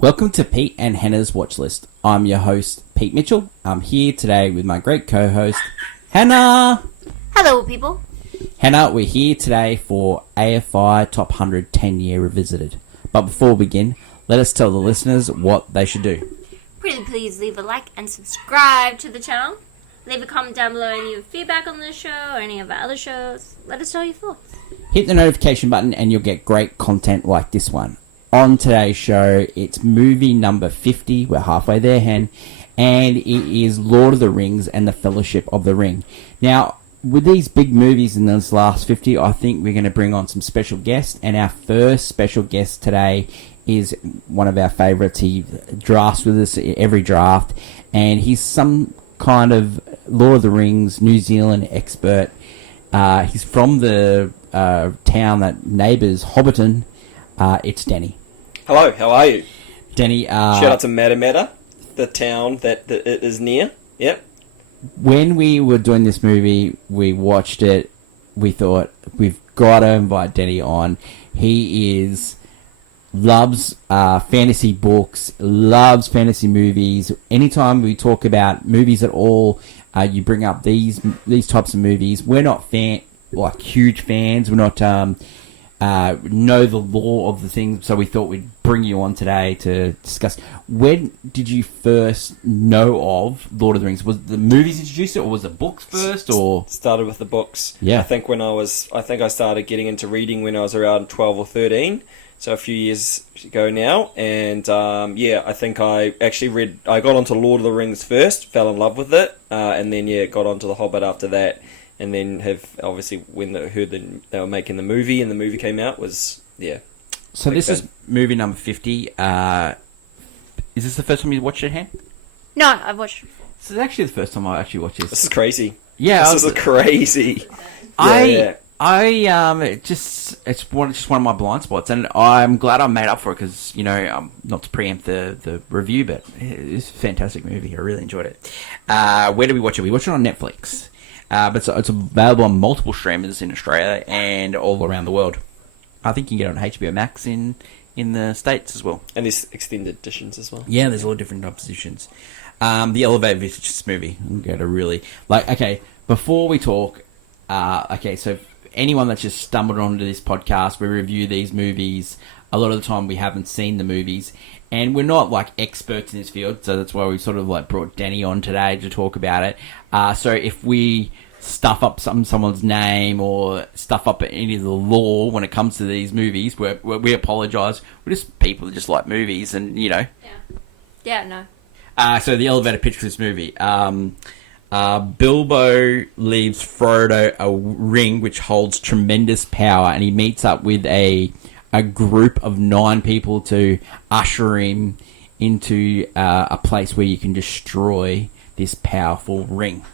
Welcome to Pete and Hannah's Watch List. I'm your host, Pete Mitchell. I'm here today with my great co-host, Hannah. Hello, people. Hannah, we're here today for AFI Top 100 10-Year Revisited. But before we begin, let us tell the listeners what they should do. Pretty please leave a like and subscribe to the channel. Leave a comment down below any of your feedback on this show or any of our other shows. Let us know your thoughts. Hit the notification button and you'll get great content like this one. On today's show, it's movie number 50. We're halfway there, Hen. And it is Lord of the Rings and the Fellowship of the Ring. Now, with these big movies in this last 50, I think we're going to bring on some special guests. And our first special guest today is one of our favourites. He drafts with us every draft. And he's some kind of Lord of the Rings New Zealand expert. He's from the town that neighbours Hobbiton. It's Denny. Hello, how are you? Denny, shout out to Matamata, the town that it is near. Yep. When we were doing this movie, we watched it, we thought, we've got to invite Denny on. He loves fantasy books, loves fantasy movies. Anytime we talk about movies at all, you bring up these types of movies. We're not huge fans. We're not know the lore of the things, so we thought we'd bring you on today to discuss. When did you first know of Lord of the Rings? Was the movies introduced it, or was it books first, or started with the books? Yeah, I think I started getting into reading when I was around 12 or 13, so a few years ago now. And I think I actually I got onto Lord of the Rings first, fell in love with it, and then got onto The Hobbit after that. And then obviously when they heard they were making the movie and the movie came out So this is movie number 50. Is this the first time you watched it, Han? No, I've watched it. This is actually the first time I actually watched this. This is crazy. Yeah, this is crazy. It's one of my blind spots, and I'm glad I made up for it because not to preempt the review, but it's a fantastic movie. I really enjoyed it. Where did we watch it? We watched it on Netflix. But it's available on multiple streamers in Australia and all around the world. I think you can get it on HBO Max in the States as well. And there's extended editions as well. Yeah, there's all different types of editions. The elevator pitch this movie. I'm going to really... before we talk... so anyone that's just stumbled onto this podcast, we review these movies. A lot of the time we haven't seen the movies. And we're not experts in this field, so that's why we sort of brought Danny on today to talk about it. So if we stuff up someone's name or stuff up any of the lore when it comes to these movies, we apologise. We're just people that just like movies, and Yeah, no. So the elevator pitch for this movie. Bilbo leaves Frodo a ring which holds tremendous power, and he meets up with a group of 9 people to usher him into a place where you can destroy this powerful ring.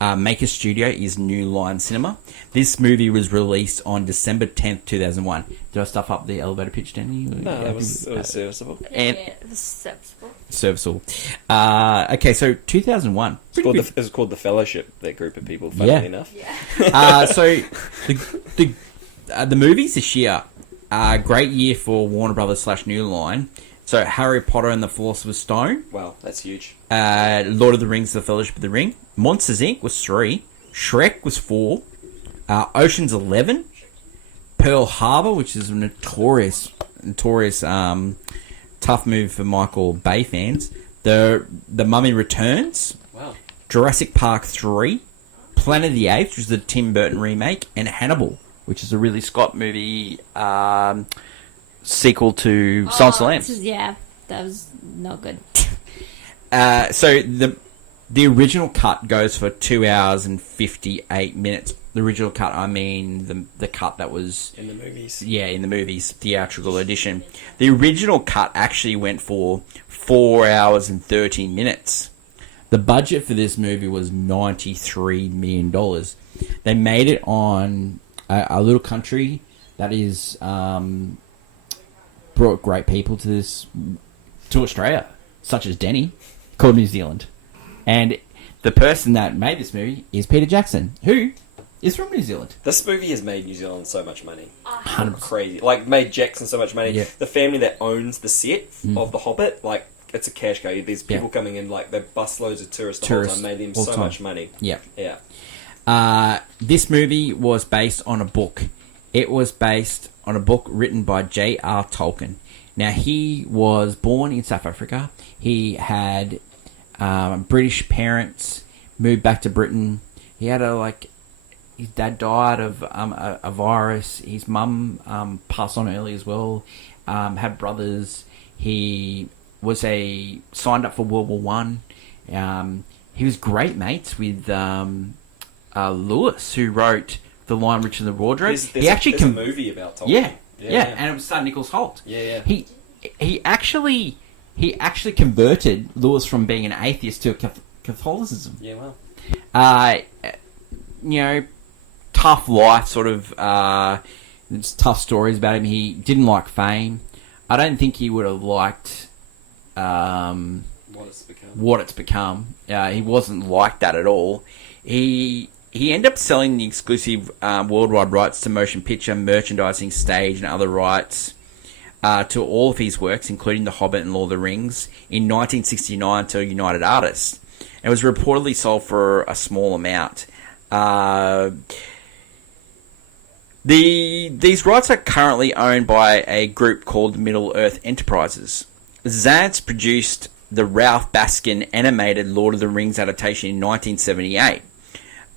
Maker Studio is New Line Cinema. This movie was released on December 10th, 2001. Did I stuff up the elevator pitch, Danny? No, it was serviceable. It was serviceable. Serviceable. So 2001. It's called The Fellowship, that group of people, funnily enough. Yeah. So the movies this year... great year for Warner Brothers / New Line. So Harry Potter and the Philosopher's Stone. Wow, that's huge. Lord of the Rings, The Fellowship of the Ring. Monsters Inc. was 3. Shrek was 4. Ocean's 11. Pearl Harbor, which is a notorious tough move for Michael Bay fans. The Mummy Returns. Wow. Jurassic Park 3. Planet of the Apes, which is the Tim Burton remake. And Hannibal, which is a Ridley Scott movie sequel to Silence of the Lambs. Yeah, that was not good. So the original cut goes for 2 hours and 58 minutes. The original cut, I mean the cut that was... in the movies. Yeah, in the movies, theatrical edition. The original cut actually went for 4 hours and 13 minutes. The budget for this movie was $93 million. They made it on... a little country that is brought great people to Australia, such as Denny, called New Zealand. And the person that made this movie is Peter Jackson, who It's from New Zealand. This movie has made New Zealand so much money. 100%. Crazy. Like, made Jackson so much money. Yeah. The family that owns the set of The Hobbit, like, it's a cash cow. There's people coming in, like, they bust loads of tourists the whole time, made them so much money. Yeah. Yeah. This movie was based on a book. It was based on a book written by J.R. Tolkien. Now, he was born in South Africa. He had British parents, moved back to Britain. He had his dad died of a virus. His mum passed on early as well. Had brothers. He was signed up for World War One. He was great mates with Lewis, who wrote The Lion, Richard and the Wardrobe. There's a movie about Tolkien. Yeah, and it was starring Nicholas Hoult. Yeah. He actually converted Lewis from being an atheist to Catholicism. Yeah, well. Tough life, sort of. There's tough stories about him. He didn't like fame. I don't think he would have liked what it's become. He wasn't like that at all. He ended up selling the exclusive worldwide rights to motion picture, merchandising, stage, and other rights to all of his works, including The Hobbit and Lord of the Rings, in 1969 to United Artists. It was reportedly sold for a small amount. These rights are currently owned by a group called Middle-earth Enterprises. Zantz produced the Ralph Baskin animated Lord of the Rings adaptation in 1978.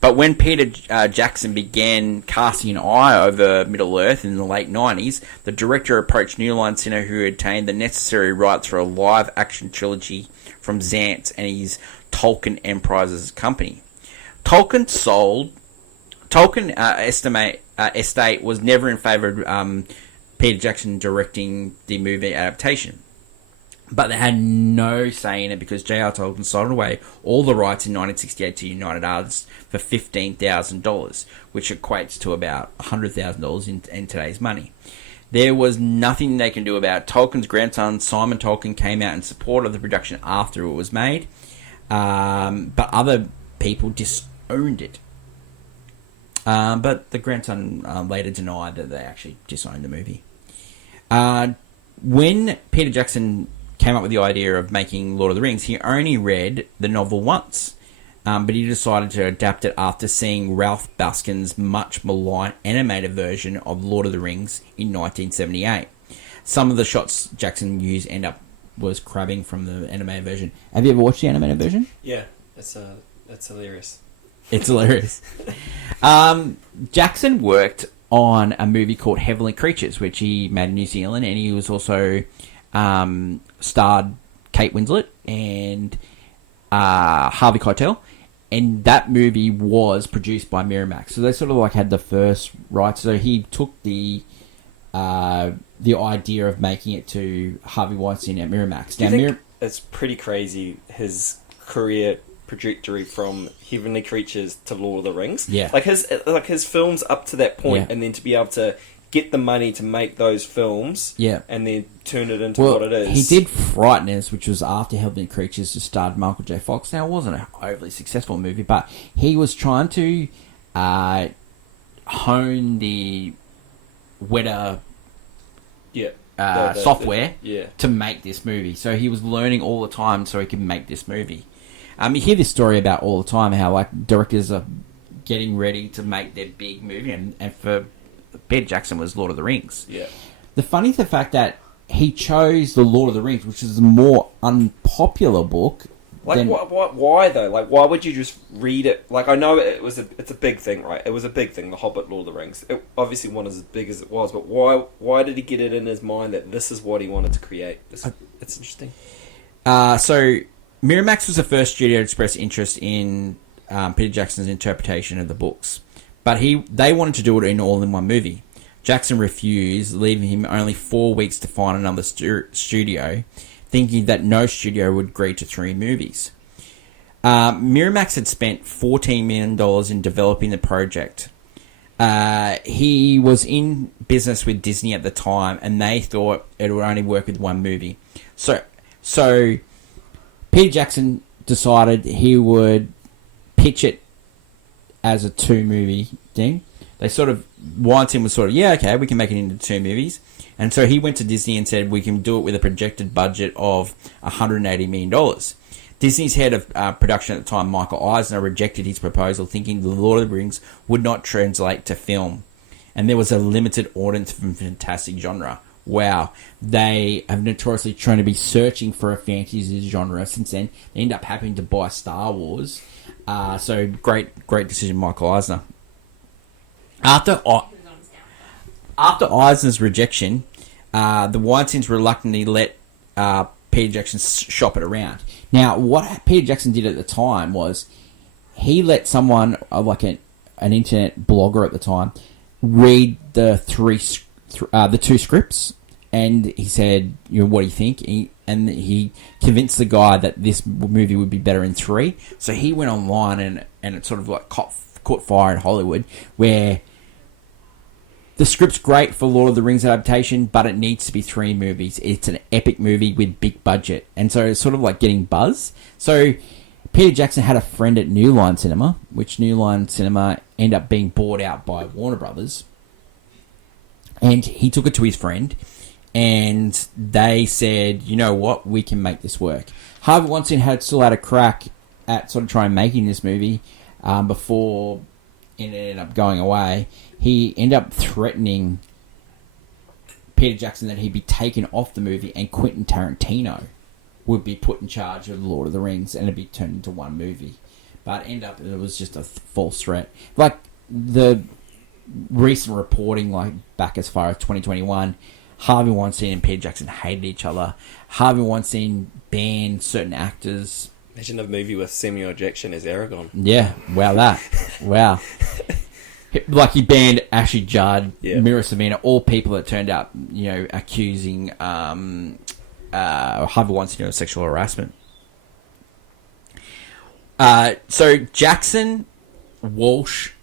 But when Peter Jackson began casting an eye over Middle-earth in the late 90s, the director approached New Line Cinema, who obtained the necessary rights for a live-action trilogy from Zantz and his Tolkien Enterprises company. Tolkien estate was never in favour of Peter Jackson directing the movie adaptation. But they had no say in it because J.R. Tolkien sold away all the rights in 1968 to United Artists for $15,000, which equates to about $100,000 in today's money. There was nothing they can do about it. Tolkien's grandson, Simon Tolkien, came out in support of the production after it was made, but other people disowned it. But the grandson later denied that they actually disowned the movie. When Peter Jackson came up with the idea of making Lord of the Rings, he only read the novel once, but he decided to adapt it after seeing Ralph Baskin's much maligned animated version of Lord of the Rings in 1978. Some of the shots Jackson used was crabbing from the animated version. Have you ever watched the animated version? Yeah, it's hilarious. It's hilarious. Jackson worked on a movie called Heavenly Creatures, which he made in New Zealand, and he was also starred Kate Winslet and Harvey Keitel, and that movie was produced by Miramax. So they sort of had the first rights. So he took the idea of making it to Harvey Weinstein at Miramax. Do you think it's pretty crazy his career trajectory from Heavenly Creatures to Lord of the Rings? Yeah, his films up to that point, and then to be able to get the money to make those films, and then turn it into what it is. He did Frighteners, which was after Heavenly Creatures, to starred Michael J. Fox. Now, it wasn't an overly successful movie, but he was trying to hone the Weta software to make this movie. So he was learning all the time so he could make this movie. You hear this story about all the time, how directors are getting ready to make their big movie, and for Peter Jackson was Lord of the Rings. Yeah. The funny is the fact that he chose the Lord of the Rings, which is a more unpopular book. Why though? Why would you just read it? I know it's a big thing, right? It was a big thing, The Hobbit, Lord of the Rings. It obviously wasn't as big as it was, but why did he get it in his mind that this is what he wanted to create? It's interesting. So Miramax was the first studio to express interest in Peter Jackson's interpretation of the books, but they wanted to do it in all in one movie. Jackson refused, leaving him only 4 weeks to find another studio, thinking that no studio would agree to 3 movies. Miramax had spent $14 million in developing the project. He was in business with Disney at the time, and they thought it would only work with 1 movie. So Peter Jackson decided he would pitch it as a 2-movie thing. They sort of, Weinstein was sort of, yeah, okay, we can make it into 2 movies. And so he went to Disney and said, we can do it with a projected budget of $180 million. Disney's head of production at the time, Michael Eisner, rejected his proposal, thinking The Lord of the Rings would not translate to film. And there was a limited audience from fantastic genre. Wow. They have notoriously trying to be searching for a fantasy genre since then. They end up having to buy Star Wars. So great decision, Michael Eisner. After Eisner's rejection, the Weinsteins reluctantly let Peter Jackson shop it around. Now, what Peter Jackson did at the time was he let someone, like an internet blogger at the time, read the 2 scripts, and he said, what do you think? And he convinced the guy that this movie would be better in 3. So he went online and it sort of like caught fire in Hollywood, where the script's great for Lord of the Rings adaptation, but it needs to be 3 movies. It's an epic movie with big budget. And so it's sort of like getting buzz. So Peter Jackson had a friend at New Line Cinema, which New Line Cinema ended up being bought out by Warner Brothers. And he took it to his friend, and they said, you know what, we can make this work. Harvey Weinstein still had a crack at sort of trying making this movie before it ended up going away. He ended up threatening Peter Jackson that he'd be taken off the movie and Quentin Tarantino would be put in charge of Lord of the Rings and it'd be turned into 1 movie. But it was just a false threat. Like the recent reporting, like back as far as 2021, Harvey Weinstein and Peter Jackson hated each other. Harvey Weinstein banned certain actors. Imagine a movie with Samuel Jackson as Aragorn. Yeah, wow. Like he banned Ashley Judd, Mira Savina, all people that turned out, accusing Harvey Weinstein of sexual harassment. So Jackson, Walsh,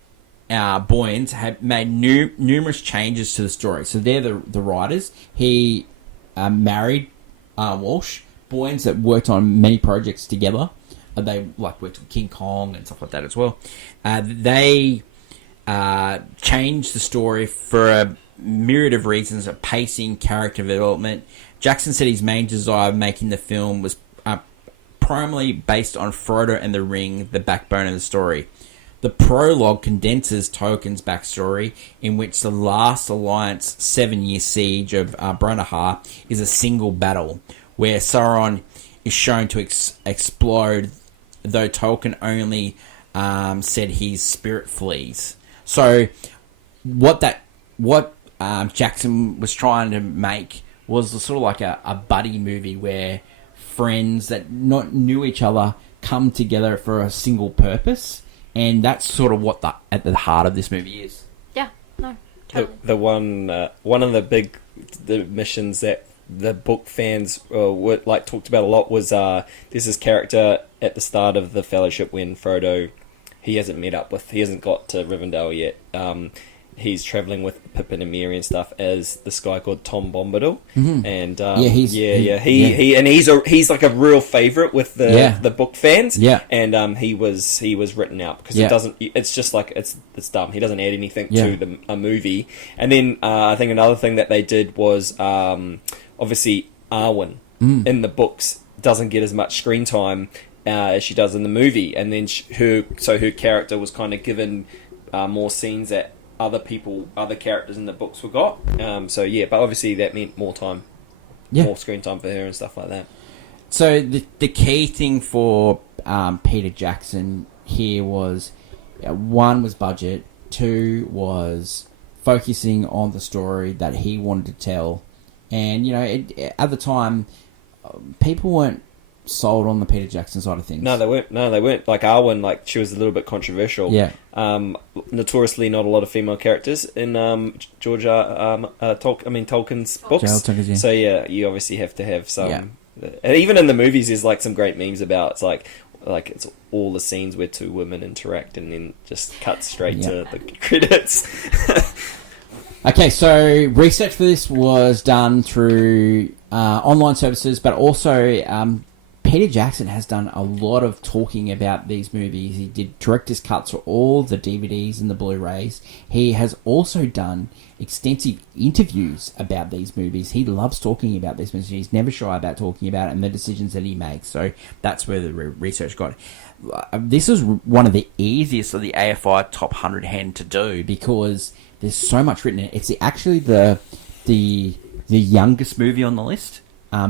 Boyens have made numerous changes to the story. So they're the writers. He married Walsh. Boyens that worked on many projects together. They worked on King Kong and stuff like that as well. They changed the story for a myriad of reasons of pacing, character development. Jackson said his main desire of making the film was primarily based on Frodo and the Ring, the backbone of the story. The prologue condenses Tolkien's backstory, in which the last Alliance 7-year siege of Bronnahar is a single battle, where Sauron is shown to explode, though Tolkien only said his spirit flees. So, what Jackson was trying to make was sort of like a buddy movie where friends that not knew each other come together for a single purpose, and that's sort of what at the heart of this movie is. Yeah, no, totally. The one of the missions that the book fans talked about a lot was there's this character at the start of the Fellowship when Frodo he hasn't got to Rivendell yet. He's traveling with Pippin and Merry and stuff as this guy called Tom Bombadil, and he's like a real favorite with the book fans, and he was written out because it doesn't. It's just like it's dumb. He doesn't add anything to a movie. And then I think another thing that they did was obviously Arwen in the books doesn't get as much screen time as she does in the movie, and then her character was kind of given more scenes that other characters in the books forgot. But obviously that meant more time, more screen time for her and stuff like that. So the key thing for Peter Jackson here was 1 was budget, 2 was focusing on the story that he wanted to tell, and at the time people weren't sold on the Peter Jackson side of things. No, they weren't. Like Arwen, she was a little bit controversial. Yeah. Notoriously, not a lot of female characters in Tolkien's books. Tolkien's, yeah. So you obviously have to have some. Yeah. And even in the movies, there's some great memes about it's like it's all the scenes where 2 women interact and then just cut straight to the credits. Okay, so research for this was done through online services, but also Peter Peter Jackson has done a lot of talking about these movies. He did director's cuts for all the DVDs and the Blu-rays. He has also done extensive interviews about these movies. He loves talking about these movies. He's never shy about talking about it and the decisions that he makes. So that's where the research got. This is one of the easiest of the AFI top 100 hand to do because there's so much written in it. It's actually the youngest movie on the list.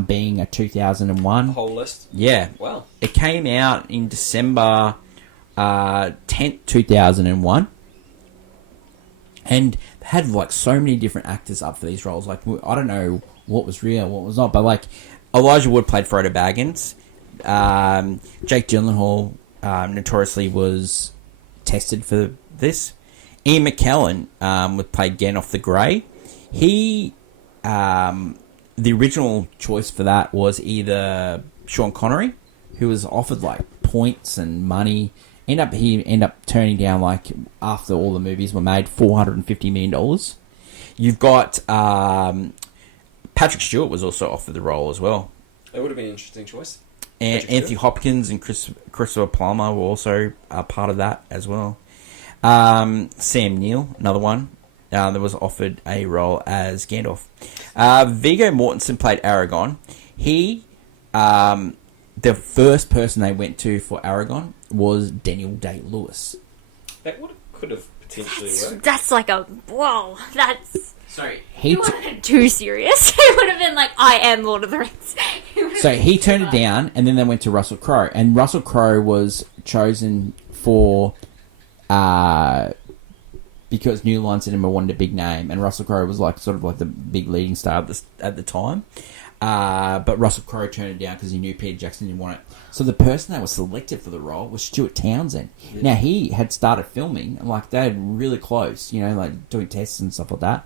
Being a 2001 Whole list. Yeah. Wow. It came out in December 10th, 2001. And they had like so many different actors up for these roles. Like, I don't know what was real, what was not. But like, Elijah Wood played Frodo Baggins. Jake Gyllenhaal notoriously was tested for this. Ian McKellen played Gandalf the Grey. He... the original choice for that was either Sean Connery, who was offered like points and money. He ended up turning down, like, after all the movies were made, $450 million. You've got Patrick Stewart was also offered the role as well. It would have been an interesting choice. And Anthony Hopkins and Christopher Plummer were also part of that as well. Sam Neill, another one. That was offered a role as Gandalf. Viggo Mortensen played Aragorn. He, the first person they went to for Aragorn was Daniel Day-Lewis. That could have potentially worked. That's like a... Whoa, that's... Sorry, He wasn't too serious. It would have been like, I am Lord of the Rings. So he turned it down, and then they went to Russell Crowe. And Russell Crowe was chosen for... because New Line Cinema wanted a big name, and Russell Crowe was like sort of like the big leading star at the time. But Russell Crowe turned it down because he knew Peter Jackson didn't want it. So the person that was selected for the role was Stuart Townsend. Yeah. Now he had started filming, and like they had really close, you know, like doing tests and stuff like that.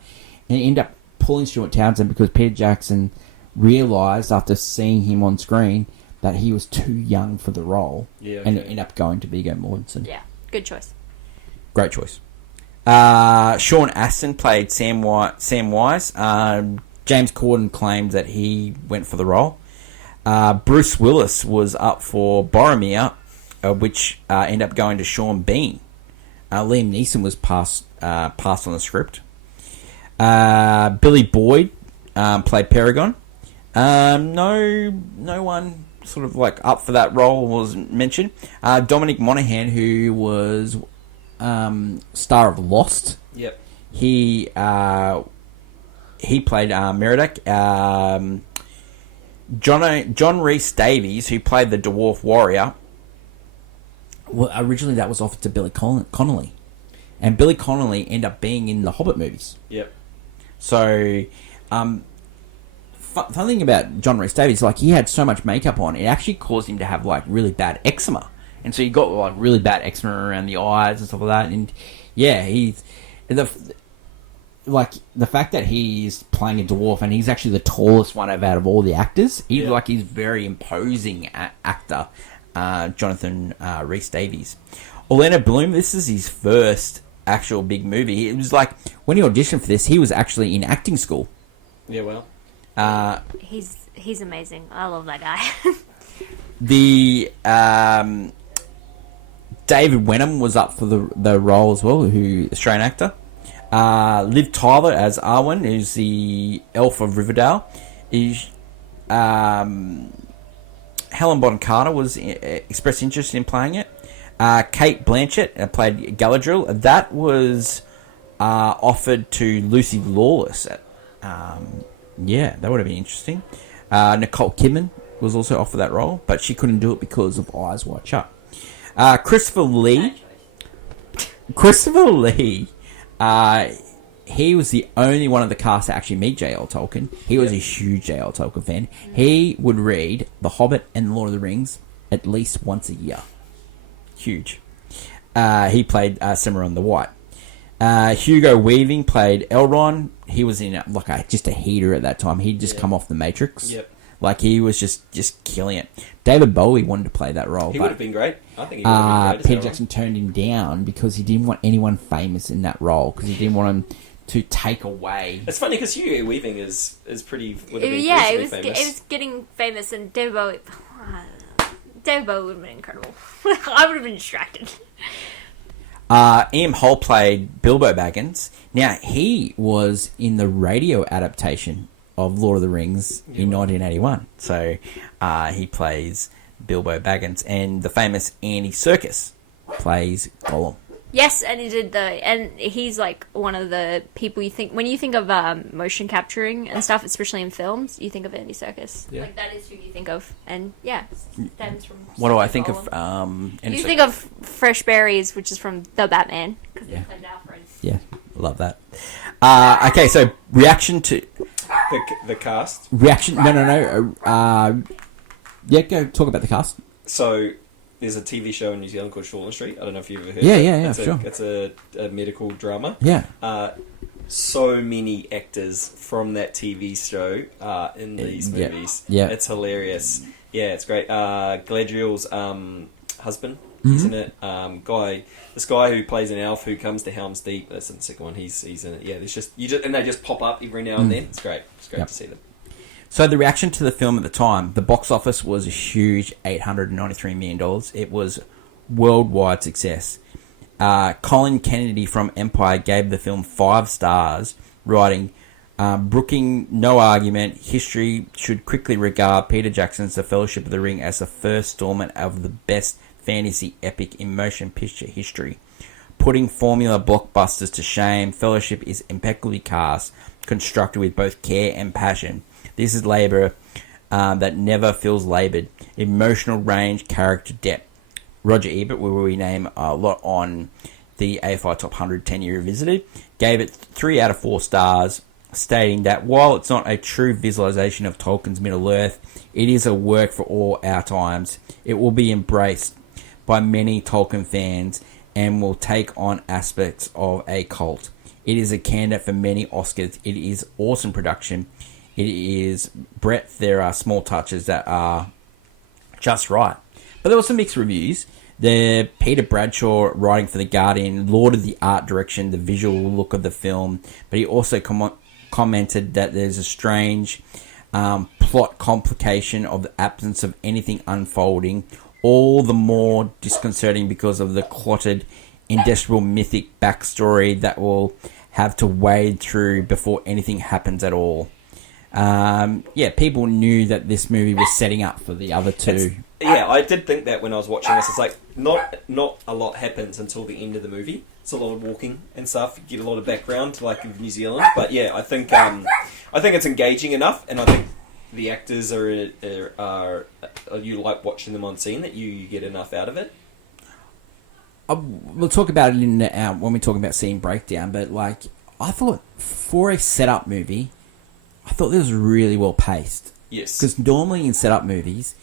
And he ended up pulling Stuart Townsend because Peter Jackson realised after seeing him on screen that he was too young for the role, and it ended up going to Viggo Mortensen. Yeah, good choice. Great choice. Sean Astin played Sam Wise. James Corden claimed that he went for the role. Bruce Willis was up for Boromir, which ended up going to Sean Bean. Liam Neeson was passed on the script. Billy Boyd played Paragon. No one sort of like up for that role was mentioned. Dominic Monaghan, who was star of Lost. Yep. He played Merodach. John Rhys Davies, who played the Dwarf Warrior. Well, originally that was offered to Billy Connolly, and Billy Connolly ended up being in the Hobbit movies. Yep. So, fun thing about John Rhys Davies, like he had so much makeup on, it actually caused him to have like really bad eczema. And so he got like really bad eczema around the eyes and stuff like that. And yeah, the fact that he's playing a dwarf and he's actually the tallest one out of all the actors. He's very imposing actor, Jonathan Rhys Davies. Orlando Bloom, this is his first actual big movie. It was like when he auditioned for this, he was actually in acting school. Yeah, well, he's amazing. I love that guy. David Wenham was up for the role as well, who Australian actor. Liv Tyler as Arwen, who's the elf of Riverdale. Helen Bonham Carter was expressed interest in playing it. Kate Blanchett played Galadriel. That was offered to Lucy Lawless. That would have been interesting. Nicole Kidman was also offered that role, but she couldn't do it because of Eyes Wide Shut. Christopher Lee, he was the only one of the cast to actually meet J.L. Tolkien. He was a huge J.L. Tolkien fan. He would read The Hobbit and Lord of the Rings at least once a year. Huge. He played Cimarron the White. Hugo Weaving played Elrond. He was in just a heater at that time. He'd just come off The Matrix. Yep. Like he was just killing it. David Bowie wanted to play that role. He would have been great. I think he would have been great. Peter Jackson turned him down because he didn't want anyone famous in that role because he didn't want him to take away. It's funny because Hugo Weaving is pretty. Would have been it was famous. It was getting famous, and David Bowie. Dave Bowie would have been incredible. I would have been distracted. Ian Holl played Bilbo Baggins. Now, he was in the radio adaptation of Lord of the Rings in 1981. So, he plays Bilbo Baggins. And the famous Andy Serkis plays Gollum. Yes, and he's like one of the people you think when you think of motion capturing and stuff, especially in films, you think of Andy Serkis. Yeah. Like that is who you think of, and yeah, stems from. What do I think of? You think of Fresh Berries, which is from The Batman, because they played Alfred. Yeah, love that. Okay, so reaction to The cast. reaction. No. Yeah, go talk about the cast. So there's a TV show in New Zealand called Shortland Street. I don't know if you've ever heard Yeah, of it. yeah, It's sure. It's a medical drama. Yeah. So many actors from that TV show are in these movies. Yeah. It's hilarious. Yeah, it's great. Galadriel's husband, isn't it? This guy who plays an elf who comes to Helm's Deep. That's in the second one. He's in it. Yeah, and they just pop up every now and then. It's great. It's great to see them. So the reaction to the film at the time, the box office was a huge $893 million. It was worldwide success. Colin Kennedy from Empire gave the film 5 stars, writing, brooking no argument, history should quickly regard Peter Jackson's The Fellowship of the Ring as the first installment of the best fantasy epic in motion picture history. Putting formula blockbusters to shame, Fellowship is impeccably cast, constructed with both care and passion. This is labour that never feels laboured. Emotional range, character depth. Roger Ebert, where we name a lot on the AFI Top 100 10-year revisited, gave it 3 out of 4 stars, stating that while it's not a true visualisation of Tolkien's Middle-earth, it is a work for all our times. It will be embraced by many Tolkien fans and will take on aspects of a cult. It is a candidate for many Oscars. It is awesome production. It is breadth. There are small touches that are just right. But there were some mixed reviews. The Peter Bradshaw writing for The Guardian lauded the art direction, the visual look of the film, but he also commented that there's a strange plot complication of the absence of anything unfolding, all the more disconcerting because of the clotted, indestructible mythic backstory that will have to wade through before anything happens at all. People knew that this movie was setting up for the other two. I did think that when I was watching this. It's like not a lot happens until the end of the movie. It's a lot of walking and stuff. You get a lot of background, like in New Zealand. But yeah, I think it's engaging enough, and I think the actors are you like watching them on scene that you get enough out of it. We'll talk about it in when we talk about scene breakdown. But like, I thought for a setup movie, I thought this was really well paced. Yes. Because normally in setup movies,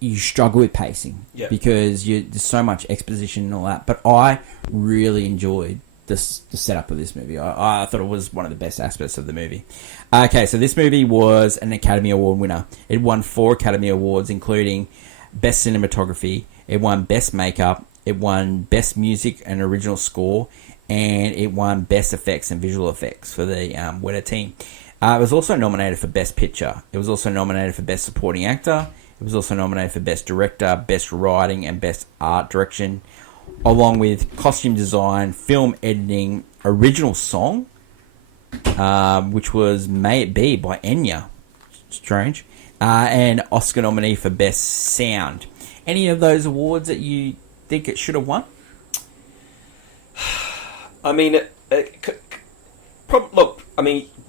you struggle with pacing. Yep. Because there's so much exposition and all that. But I really enjoyed the setup of this movie. I thought it was one of the best aspects of the movie. Okay, so this movie was an Academy Award winner. It won 4 Academy Awards, including Best Cinematography. It won Best Makeup. It won Best Music and Original Score. And it won Best Effects and Visual Effects for the winner team. It was also nominated for Best Picture. It was also nominated for Best Supporting Actor. It was also nominated for Best Director, Best Writing, and Best Art Direction, along with Costume Design, Film Editing, Original Song, which was May It Be by Enya. Strange. And Oscar nominee for Best Sound. Any of those awards that you think it should have won? I mean,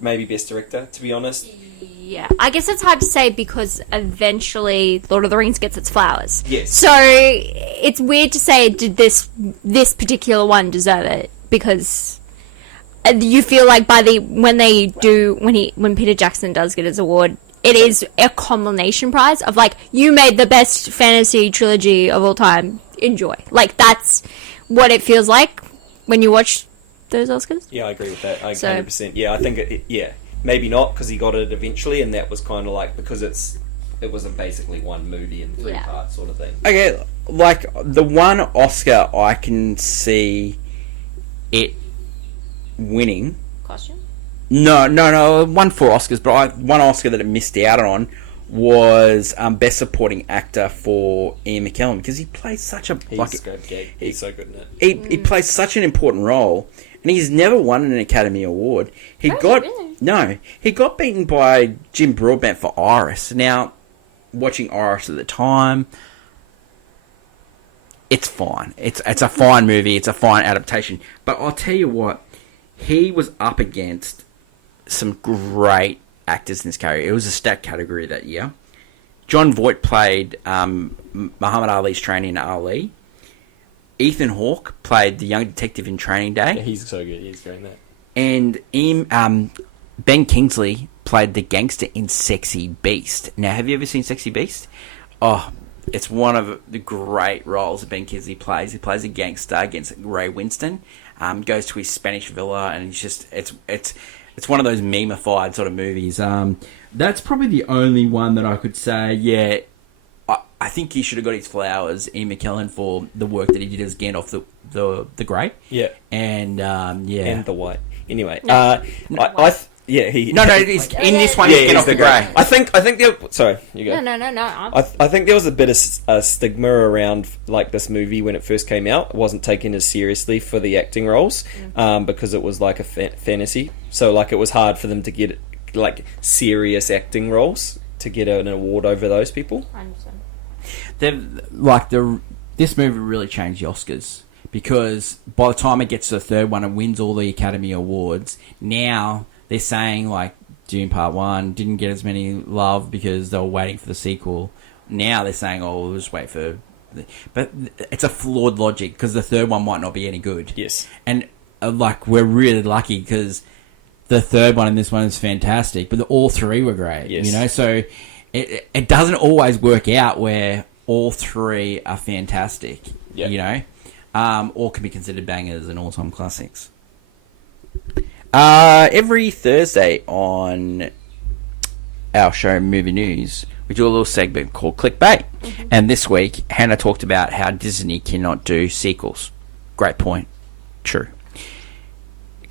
maybe Best Director, to be honest. Yeah, I guess it's hard to say because eventually Lord of the Rings gets its flowers. Yes. So it's weird to say, did this particular one deserve it? Because you feel like when Peter Jackson does get his award, it is a culmination prize of like, you made the best fantasy trilogy of all time. Enjoy. Like, that's what it feels like when you watch those Oscars. Yeah, I agree with that. 100%. Yeah, I think maybe not because he got it eventually, and that was kind of like because it was basically one movie in 3 parts sort of thing. Okay, like the one Oscar I can see it winning. Costume? No, it won 4 Oscars, but one Oscar that it missed out on was Best Supporting Actor for Ian McKellen because he plays such a He's so good in it. He plays such an important role, and he's never won an Academy Award. He got beaten by Jim Broadbent for Iris. Now, watching Iris at the time, it's fine. It's a fine movie. It's a fine adaptation. But I'll tell you what, he was up against some great actors in this category. It was a stacked category that year. John Voight played Muhammad Ali's trainee in Ali. Ethan Hawke played the young detective in Training Day. Yeah, he's so good. He's doing that. And Ben Kingsley played the gangster in Sexy Beast. Now, have you ever seen Sexy Beast? Oh, it's one of the great roles that Ben Kingsley plays. He plays a gangster against Ray Winston. Goes to his Spanish villa, and it's one of those meme-ified sort of movies. That's probably the only one that I could say, yeah, I think he should have got his flowers, Ian McKellen, for the work that he did as Gandalf the Grey. Yeah. And, And the White. Anyway, in this one, he's Gandalf the Grey. I think sorry, you go. No. I think there was a bit of stigma around like this movie when it first came out. It wasn't taken as seriously for the acting roles because it was like a fantasy. So like it was hard for them to get like serious acting roles to get an award over those people. I understand. This movie really changed the Oscars because by the time it gets to the third one and wins all the Academy Awards, now they're saying, like, Dune Part 1 didn't get as many love because they were waiting for the sequel. Now they're saying, oh, we'll just wait for... But it's a flawed logic because the third one might not be any good. Yes. And, we're really lucky because the third one and this one is fantastic, but all three were great. Yes. You know, so it doesn't always work out where all three are fantastic, you know? Or can be considered bangers and all-time classics. Every Thursday on our show Movie News, we do a little segment called Clickbait. Mm-hmm. And this week, Hannah talked about how Disney cannot do sequels. Great point. True.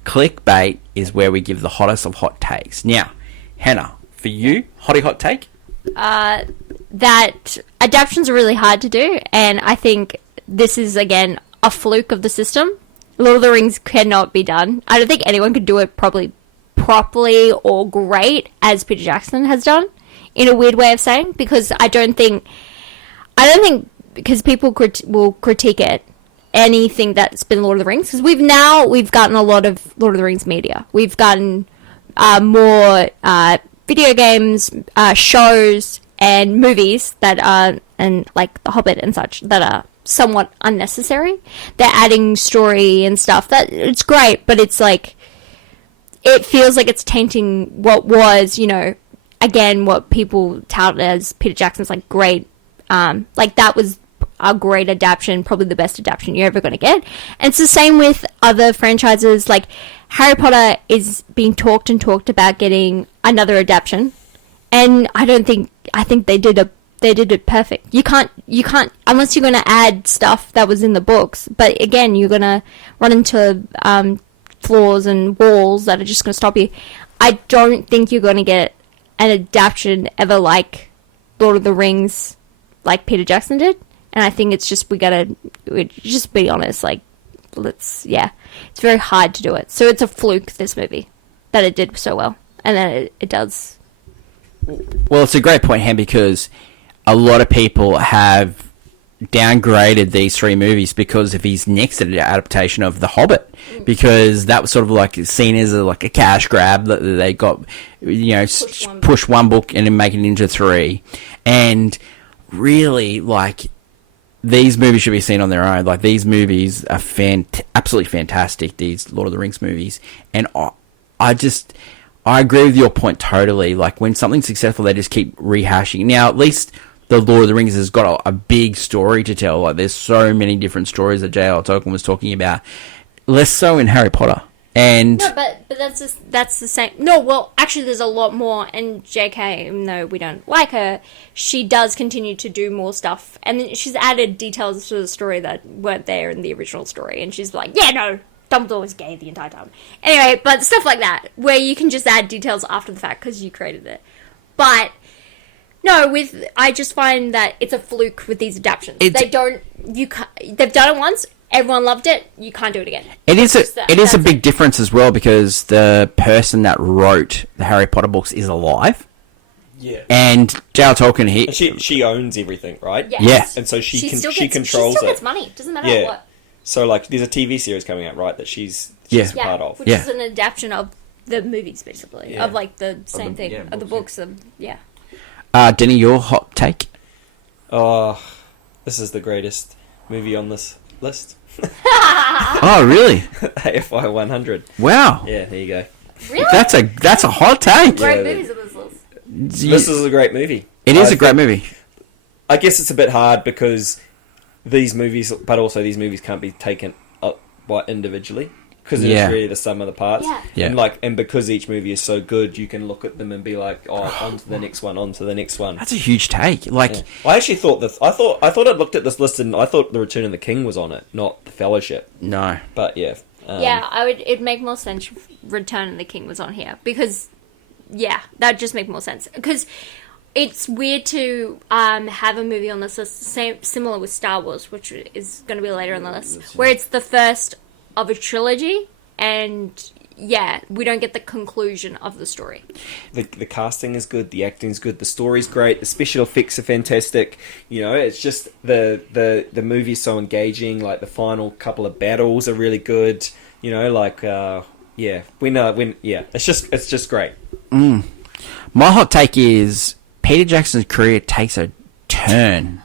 Clickbait is where we give the hottest of hot takes. Now, Hannah, for you, hot take? That adaptations are really hard to do, and I think this is, again, a fluke of the system. Lord of the Rings cannot be done. I don't think anyone could do it probably properly or great as Peter Jackson has done, in a weird way of saying, because I don't think because people will critique it, anything that's been Lord of the Rings, because we've gotten a lot of Lord of the Rings media. We've gotten more video games, shows, and movies that are, and like The Hobbit and such, that are somewhat unnecessary. They're adding story and stuff that it's great, but it's like it feels like it's tainting what was, you know, again, what people tout as Peter Jackson's like great, like that was a great adaptation, probably the best adaptation you're ever going to get. And it's the same with other franchises. Like Harry Potter is being talked about getting another adaptation, and I think they did it perfect. You can't unless you're going to add stuff that was in the books. But again, you're going to run into flaws and walls that are just going to stop you. I don't think you're going to get an adaptation ever like Lord of the Rings, like Peter Jackson did. And I think it's just we just be honest. Like, it's very hard to do it. So it's a fluke, this movie, that it did so well, and then it does. Well, it's a great point, Ham, because a lot of people have downgraded these three movies because of his next adaptation of The Hobbit, because that was sort of like seen as a cash grab that they got, you know, push one book and then make it into three, and really these movies should be seen on their own. Like, these movies are absolutely fantastic, these Lord of the Rings movies, and I agree with your point totally. Like, when something's successful, they just keep rehashing. Now, at least the Lord of the Rings has got a big story to tell. Like, there's so many different stories that J.R. Tolkien was talking about. Less so in Harry Potter. And no, but that's the same. No, well, actually, there's a lot more. And J.K., even though we don't like her, she does continue to do more stuff, and then she's added details to the story that weren't there in the original story. And she's like, yeah, no, Dumbledore was gay the entire time. Anyway, but stuff like that, where you can just add details after the fact because you created it. But No, I just find that it's a fluke with these adaptations. They've done it once. Everyone loved it. You can't do it again. It is a big difference as well because the person that wrote the Harry Potter books is alive. Yeah. And J.R. Tolkien, she owns everything, right? Yes. Yeah. And so she controls She still gets money. Doesn't matter what. So like, there's a TV series coming out, right? That she's part of. Which is an adaptation of the movies, basically, of like the same thing of the books. Denny, your hot take? Oh, this is the greatest movie on this list. Oh, really? AFI 100. Wow. Yeah, there you go. Really? That's a hot take. Great movies on this list. This is a great movie. It is a great movie. I guess it's a bit hard because these movies can't be taken up individually because it is really the sum of the parts. Yeah. And because each movie is so good, you can look at them and be like, oh, on to the next one, on to the next one. That's a huge take. I actually thought this. I thought I'd looked at this list and I thought The Return of the King was on it, not The Fellowship. No. But yeah. It'd make more sense if Return of the King was on here because, that'd just make more sense because it's weird to have a movie on this list similar with Star Wars, which is going to be later on the list, where it's the first of a trilogy and we don't get the conclusion of the story. The casting is good, the acting is good, the story's great, the special effects are fantastic. You know, it's just the movie's so engaging. Like the final couple of battles are really good. You know, like it's just great. My hot take is Peter Jackson's career takes a turn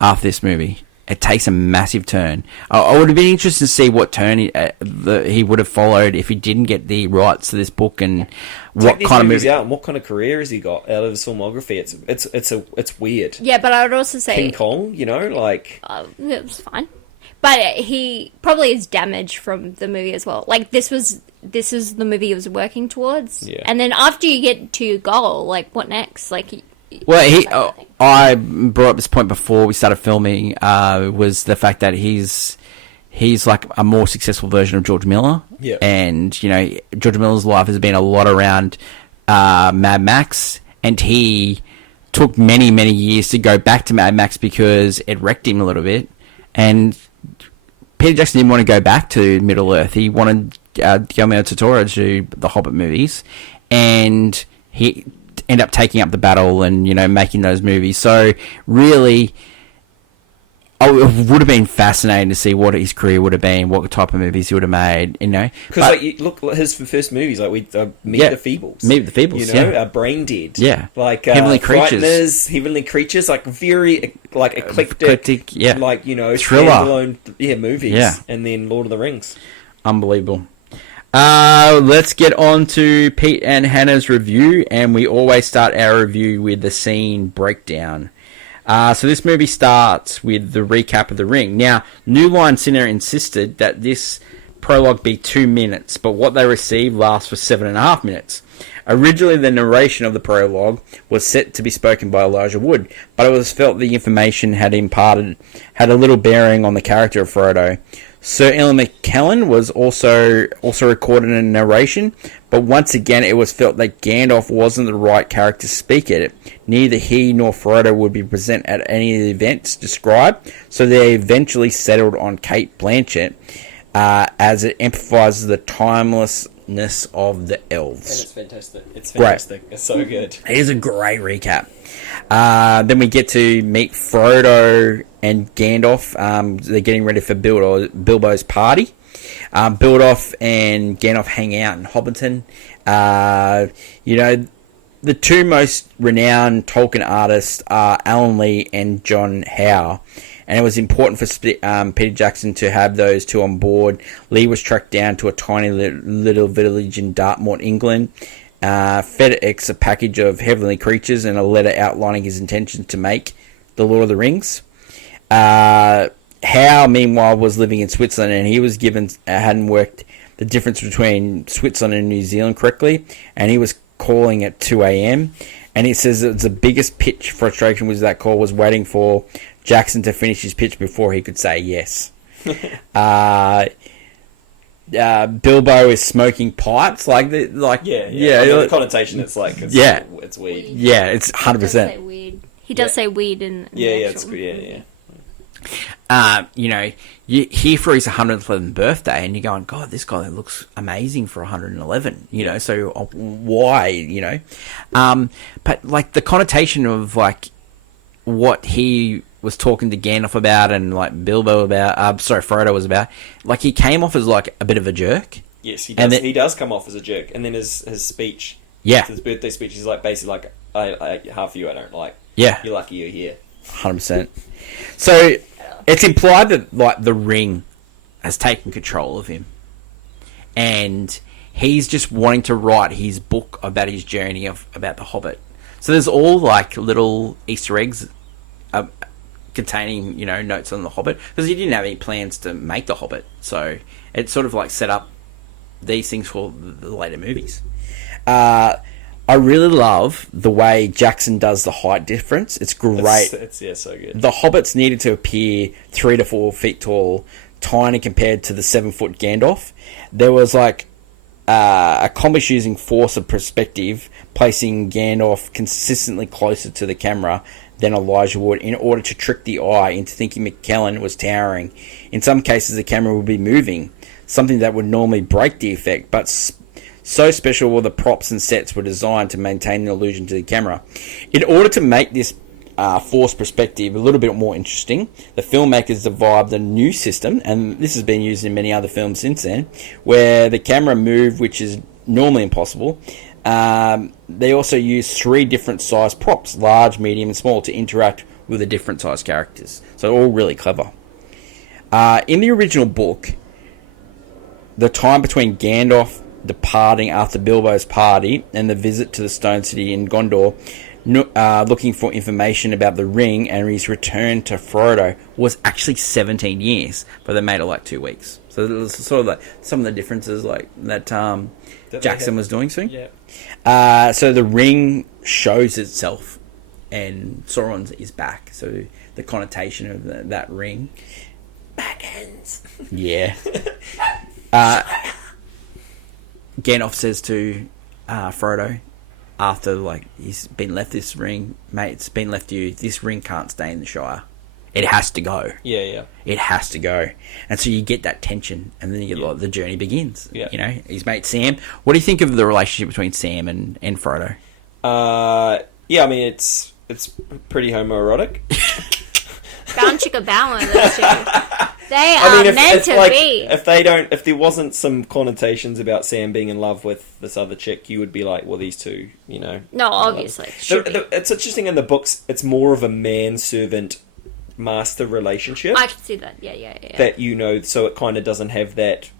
after this movie. It takes a massive turn. I would have been interested to see what turn he would have followed if he didn't get the rights to this book and what kind of movie out and what kind of career has he got out of his filmography. It's weird. Yeah, but I would also say King Kong. You know, like it was fine, but he probably is damaged from the movie as well. Like this is the movie he was working towards, and then after you get to your goal, like what next? Like. Well, I brought up this point before we started filming. Was the fact that he's like a more successful version of George Miller, and you know George Miller's life has been a lot around Mad Max, and he took many years to go back to Mad Max because it wrecked him a little bit, and Peter Jackson didn't want to go back to Middle Earth. He wanted Guillermo del Toro to do the Hobbit movies, and he end up taking up the battle and, you know, making those movies. So really, it would have been fascinating to see what his career would have been, what type of movies he would have made, you know. Because look, his first movies, like Meet the Feebles. Meet the Feebles, you know, Brain Dead. Yeah. Like Heavenly Creatures. Heavenly Creatures, like very like eclectic, like, you know, thriller. Standalone movies. Yeah. And then Lord of the Rings. Unbelievable. Let's get on to Pete and Hannah's review, and we always start our review with the scene breakdown. So this movie starts with the recap of The Ring. Now, New Line Cinema insisted that this prologue be 2 minutes, but what they received lasts for 7.5 minutes. Originally, the narration of the prologue was set to be spoken by Elijah Wood, but it was felt the information had a little bearing on the character of Frodo. Sir Ian McKellen was also recorded in a narration, but once again it was felt that Gandalf wasn't the right character to speak at it. Neither he nor Frodo would be present at any of the events described, so they eventually settled on Cate Blanchett, as it emphasises the timelessness of the elves. And it's fantastic. It's fantastic. Great. It's so good. It is a great recap. Then we get to meet Frodo and Gandalf. They're getting ready for Bilbo's party. Bilboff and Gandalf hang out in Hobbiton. You know, the two most renowned Tolkien artists are Alan Lee and John Howe. And it was important for Peter Jackson to have those two on board. Lee was tracked down to a tiny little village in Dartmoor, England. FedEx a package of Heavenly Creatures and a letter outlining his intentions to make The Lord of the Rings. Howe, meanwhile, was living in Switzerland, and he was hadn't worked the difference between Switzerland and New Zealand correctly, and he was calling at 2 a.m. And he says that the biggest pitch frustration was that call was waiting for Jackson to finish his pitch before he could say yes. Bilbo is smoking pipes, like Yeah. yeah, I mean, the connotation, it's like, it's weed. yeah, it's 100%. He does say weed in Yeah, the it's actual yeah, movie. yeah. You know, you here for his 111th birthday, and you're going, God, this guy looks amazing for 111. You know, so why? You know, but like the connotation of like what he was talking to Gandalf about, and like Bilbo about, Frodo was about. Like he came off as like a bit of a jerk. Yes, he does. He does come off as a jerk, and then his speech, his birthday speech, is like basically like, I half of you I don't like. Yeah, you're lucky you're here. 100%. So it's implied that like the ring has taken control of him, and he's just wanting to write his book about his journey about the Hobbit. So there's all like little Easter eggs containing, you know, notes on the Hobbit, because he didn't have any plans to make the Hobbit. So it sort of like set up these things for the later movies. I really love the way Jackson does the height difference. It's great. It's so good. The hobbits needed to appear 3 to 4 feet tall, tiny compared to the 7-foot Gandalf. There was like a comics using force of perspective, placing Gandalf consistently closer to the camera than Elijah would, in order to trick the eye into thinking McKellen was towering. In some cases, the camera would be moving, something that would normally break the effect, but so special were the props and sets were designed to maintain the illusion to the camera. In order to make this forced perspective a little bit more interesting, the filmmakers devised a new system, and this has been used in many other films since then, where the camera moved, which is normally impossible. They also used 3 different size props, large, medium, and small, to interact with the different size characters. So all really clever. In the original book, the time between Gandalf departing after Bilbo's party and the visit to the Stone City in Gondor, looking for information about the ring, and his return to Frodo, was actually 17 years, but they made it like 2 weeks. So it was sort of like some of the differences like that Jackson was doing soon. Yeah. So the ring shows itself, and Sauron is back. So the connotation of that ring. Backhands. Yeah. Gandalf says to Frodo, after like he's been left this ring, mate, it's been left to you. This ring can't stay in the Shire. It has to go. Yeah. It has to go. And so you get that tension, and then you get like the journey begins. Yeah. You know, his mate Sam. What do you think of the relationship between Sam and Frodo? Yeah, I mean it's pretty homoerotic. Bound chicka bound, those two. They are meant to be. If there wasn't some connotations about Sam being in love with this other chick, you would be like, well, these two, you know. No, obviously. It's interesting in the books. It's more of a man-servant master relationship. I can see that. Yeah. That, you know, so it kind of doesn't have that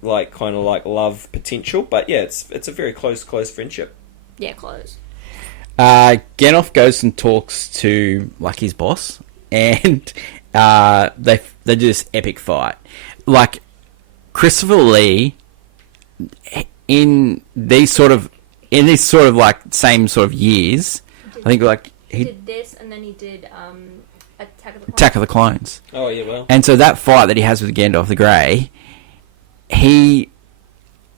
like love potential. But yeah, it's a very close friendship. Yeah, close. Gandalf goes and talks to like his boss, and they do this epic fight. Like Christopher Lee in these sort of like same sort of years. I think like he did this, and then he did Attack of the Clones. Oh yeah, well. And so that fight that he has with Gandalf the Grey,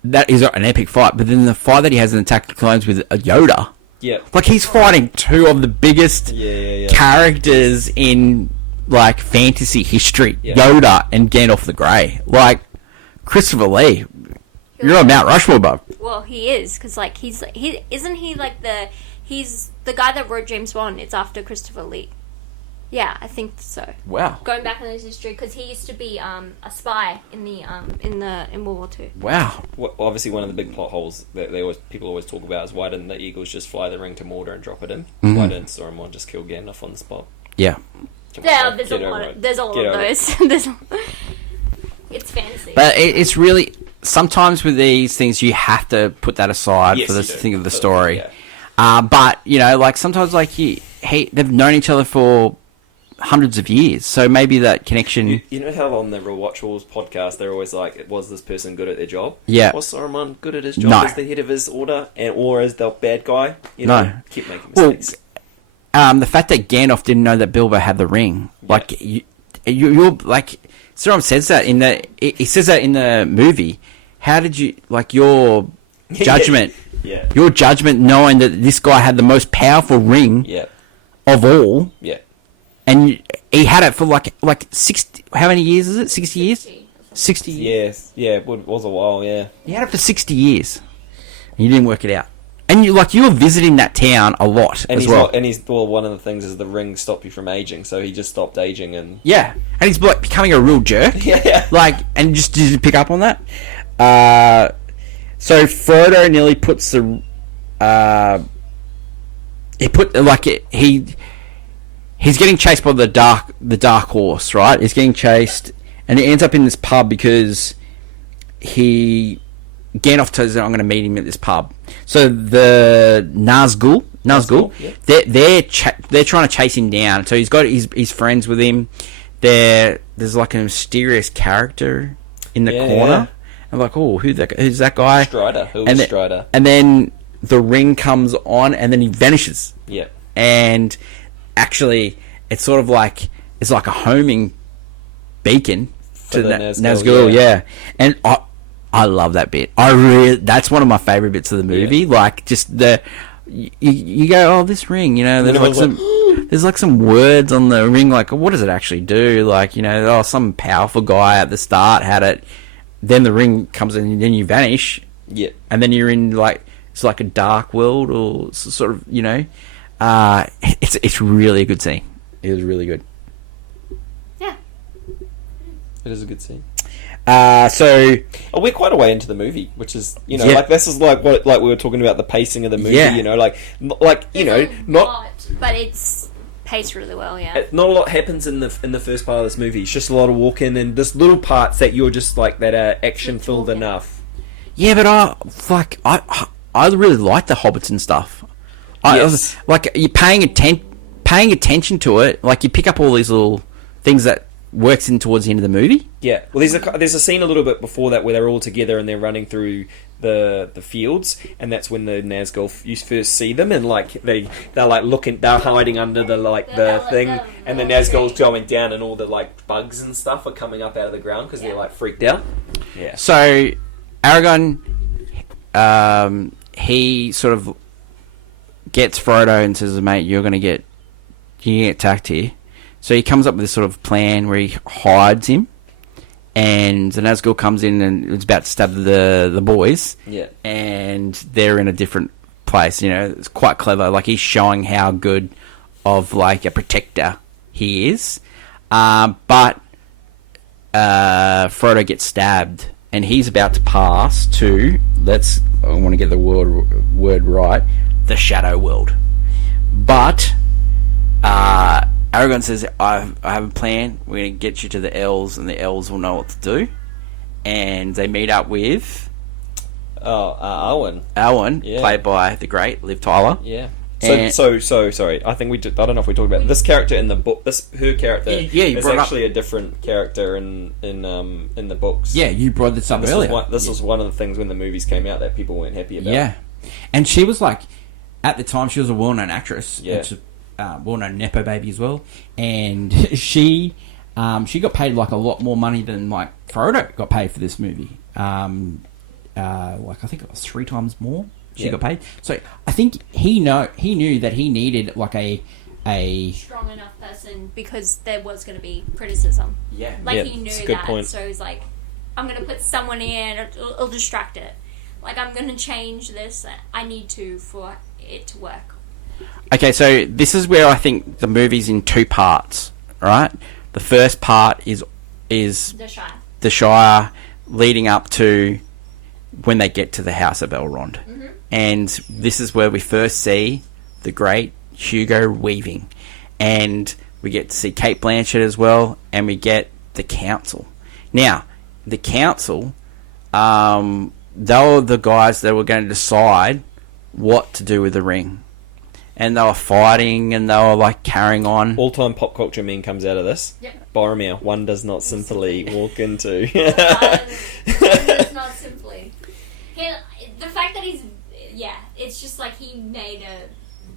that is an epic fight. But then the fight that he has in Attack of the Clones with Yoda. Yeah. Like he's fighting 2 of the biggest characters in like fantasy history, Yoda and Gandalf the Grey. Like Christopher Lee, you're on Mount Rushmore, bub. Well, he is, because like he's the guy that wrote James Bond. It's after Christopher Lee. Yeah, I think so. Wow. Going back in his history, because he used to be a spy in World War II. Wow. Well, obviously, one of the big plot holes that people always talk about is why didn't the Eagles just fly the ring to Mordor and drop it in? Mm-hmm. Why didn't Sauron just kill Gandalf on the spot? Yeah. There's a lot of those. It's fantasy. But it's really, sometimes with these things you have to put that aside for the thing of the story. Yeah. But you know, like sometimes like they've known each other for hundreds of years, so maybe that connection. You know how on the Rewatchables podcast they're always like, was this person good at their job? Yeah. Was Saruman good at his job No. as the head of his order, or as the bad guy? You know, No. keep making mistakes. The fact that Gandalf didn't know that Bilbo had the ring, like you're like, Sauron says that he says that in the movie. how did you like your judgment? Yeah. Your judgment, knowing that this guy had the most powerful ring Yeah. of all, Yeah. and he had it for like 60. How many years is it? 60 years. 60 years. Yes. Yeah. It was a while. Yeah. He had it for 60 years. And you didn't work it out. And you were visiting that town a lot And as he's well. one of the things is the ring stopped you from aging, so he just stopped aging and Yeah, and he's like becoming a real jerk. Yeah. Like, and just did you pick up on that? So Frodo nearly puts the he's getting chased by the dark horse, right? He's getting chased, and he ends up in this pub because Gandalf tells him, I'm going to meet him at this pub. So the Nazgul, yeah. they're trying to chase him down. So he's got his friends with him. There's like a mysterious character in the corner. I'm like, oh, who's that guy? Strider. Strider. And then the ring comes on, and then he vanishes. Yeah. And actually, it's sort of like it's like a homing beacon For to the Nazgul, yeah. And I love that bit. That's one of my favorite bits of the movie. Yeah. Like just you go, oh, this ring, there's like some words on the ring. Like, what does it actually do? Like, some powerful guy at the start had it. Then the ring comes in, and then you vanish. Yeah. And then you're in it's like a dark world, or sort of, it's really a good scene. It was really good. Yeah. It is a good scene. So we're quite a way into the movie, which is this is like we were talking about the pacing of the movie. Yeah. But it's paced really well. Yeah. Not a lot happens in the first part of this movie. It's just a lot of walking and just little parts that you're just like that are action filled enough. Yeah, but I really like the hobbits and stuff. I was like, you're paying attention to it. Like, you pick up all these little things that works in towards the end of the movie. Yeah, well, there's a scene a little bit before that where they're all together and they're running through the fields, and that's when the Nazgul you first see them, and like they're like looking, they're hiding under the thing, and the Nazgul's going down, and all the like bugs and stuff are coming up out of the ground because they're like freaked out. Yeah. So Aragorn, he sort of gets Frodo and says, "Mate, you're gonna get attacked here." So he comes up with this sort of plan where he hides him, and the Nazgul comes in and is about to stab the boys. Yeah. And they're in a different place. It's quite clever. Like, he's showing how good of like a protector he is. But Frodo gets stabbed, and he's about to pass to I want to get the word right, the Shadow World. But Aragorn says, I have a plan. We're going to get you to the elves, and the elves will know what to do. And they meet up with Arwen. Arwen, Yeah. played by the great Liv Tyler. Yeah. And- So sorry. I think I don't know if we talked about this character in the book. Her character Yeah, you is brought it actually a different character in the books. Yeah, you brought this up earlier. This was one of the things when the movies came out that people weren't happy about. Yeah. And she was like, at the time, she was a well-known actress. Yeah. Well-known Nepo baby as well. And she got paid like a lot more money than like Frodo got paid for this movie. Like, I think it was 3 times more she got paid. So I think he knew that he needed like a strong enough person because there was going to be criticism. Yeah. Like, Yeah, he knew it's a good that, point. so he's like, I'm going to put someone in, it'll distract it. Like, I'm going to change this. I need to for it to work. Okay, so this is where I think the movie's in 2 parts, right? The first part is The Shire. the Shire leading up to when they get to the House of Elrond. Mm-hmm. And this is where we first see the great Hugo Weaving. And we get to see Kate Blanchett as well, and we get the Council. Now, the Council, they were the guys that were going to decide what to do with the ring. And they were fighting, and they were like carrying on. All-time pop culture meme comes out of this. Yep. Boromir, one does not simply walk into. It's not simply. The fact that it's just like he made a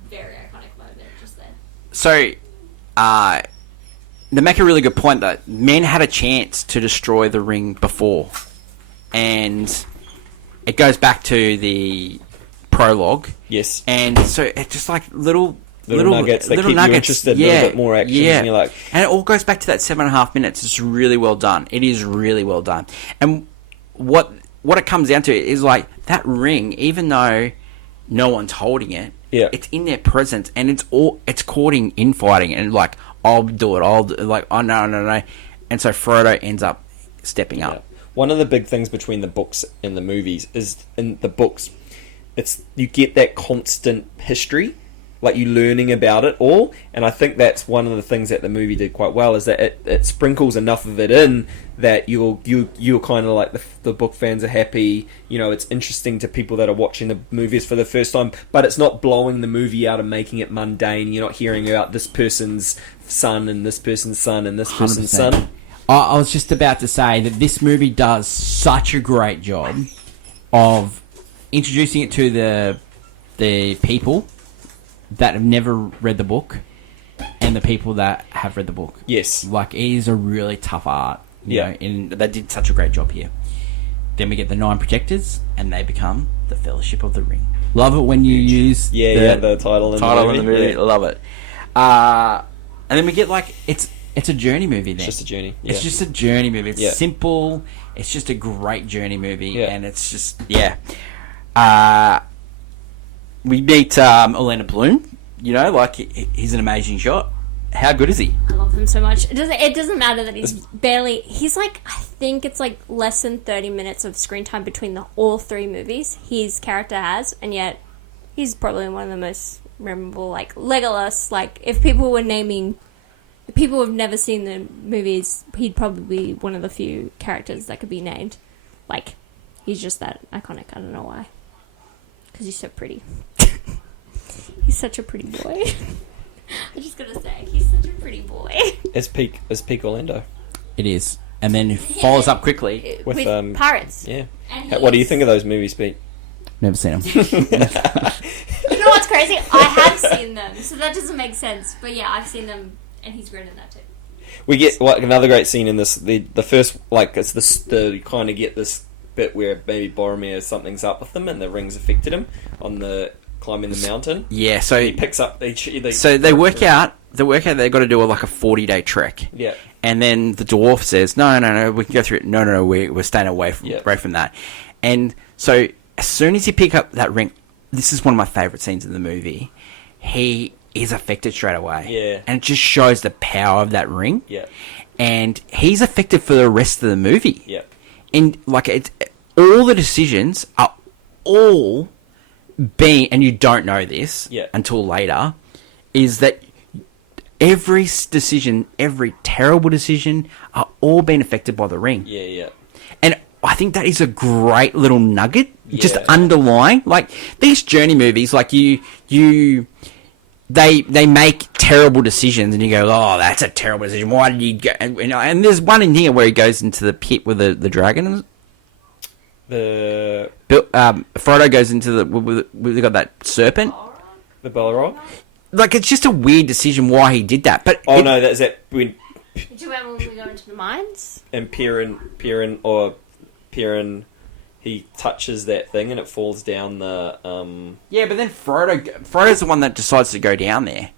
very iconic moment just there. So, they make a really good point that men had a chance to destroy the ring before, and it goes back to the prologue. Yes. And so it's just like little nuggets that keep you interested, a little bit more action, and you're like... And it all goes back to that 7.5 minutes. It's really well done. It is really well done. And what it comes down to is like that ring, even though no one's holding it, it's in their presence, and it's courting infighting, and like, I'll do it, like, oh no. And so Frodo ends up stepping up. One of the big things between the books and the movies is, in the books, you get that constant history, like you learning about it all, and I think that's one of the things that the movie did quite well, is that it sprinkles enough of it in that you're kind of like, the book fans are happy, it's interesting to people that are watching the movies for the first time, but it's not blowing the movie out and making it mundane. You're not hearing about this person's son and this person's son and this person's 100%. son. I was just about to say that this movie does such a great job of introducing it to the people that have never read the book and the people that have read the book. Yes. Like, it is a really tough art, you know, and they did such a great job here. Then we get the 9 Protectors, and they become the Fellowship of the Ring. Love it when you use the title in the movie. Yeah. Love it. And then we get, like, it's a journey movie then. It's just a journey. Yeah. It's just a journey movie. It's simple. It's just a great journey movie, and it's just, we meet Orlando Bloom. Like, he's an amazing shot. How good is he? I love him so much. It doesn't matter that he's like, I think it's like less than 30 minutes of screen time between all 3 movies his character has, and yet he's probably one of the most memorable. Like Legolas, like, if people were naming, if people have never seen the movies, he'd probably be one of the few characters that could be named. Like, he's just that iconic. I don't know why. Because he's so pretty. He's such a pretty boy. I'm just gonna say, he's such a pretty boy. It's peak Orlando. It is. And then follows up quickly with pirates. Yeah. What do you think of those movies, Pete? Never seen them. You know what's crazy? I have seen them, so that doesn't make sense. But yeah, I've seen them, and he's great in that too. We get another great scene in this. The first, like, it's you kind of get this bit where maybe Boromir, something's up with him, and the rings affected him on the climbing the mountain. Yeah, so he picks up. They work out they've got to do like a 40-day trek. Yeah. And then the dwarf says, no, we can go through it. No, we're staying away from that. And so as soon as you pick up that ring, this is one of my favourite scenes in the movie. He is affected straight away. Yeah. And it just shows the power of that ring. Yeah. And he's affected for the rest of the movie. Yeah. And like, all the decisions are all being, and you don't know this until later, is that every decision, every terrible decision, are all being affected by the ring. Yeah, yeah. And I think that is a great little nugget, just underlying. Like, these journey movies, like they make terrible decisions, and you go, oh, that's a terrible decision. Why did you go? And there's one in here where he goes into the pit with the dragon. Frodo goes into we've got that serpent. The Balrog? Like, it's just a weird decision why he did that. But no, that's that when. Do you remember when we go into the mines? And Perrin, he touches that thing and it falls down the. Yeah, but then Frodo's the one that decides to go down there.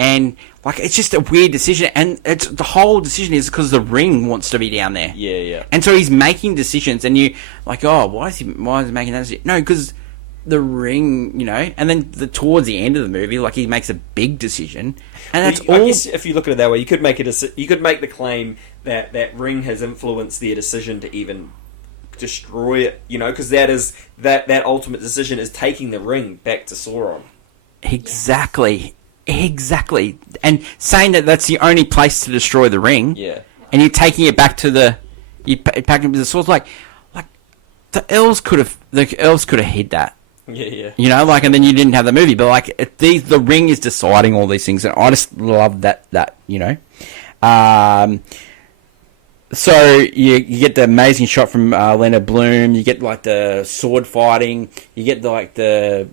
And, like, it's just a weird decision. And the whole decision is because the ring wants to be down there. Yeah, yeah. And so he's making decisions, and you like, oh, why is he making that decision? No, because the ring, and then towards the end of the movie, like, he makes a big decision, and that's all. I guess if you look at it that way, you could make the claim that ring has influenced their decision to even destroy it, because that ultimate decision is taking the ring back to Sauron. Exactly. And saying that that's the only place to destroy the ring. Yeah. And you're taking it back to you pack it to the source, like the elves could have hid that. Yeah, yeah. And then you didn't have the movie, but like the ring is deciding all these things, and I just love that. So you get the amazing shot from Leonard Bloom. You get like the sword fighting. You get the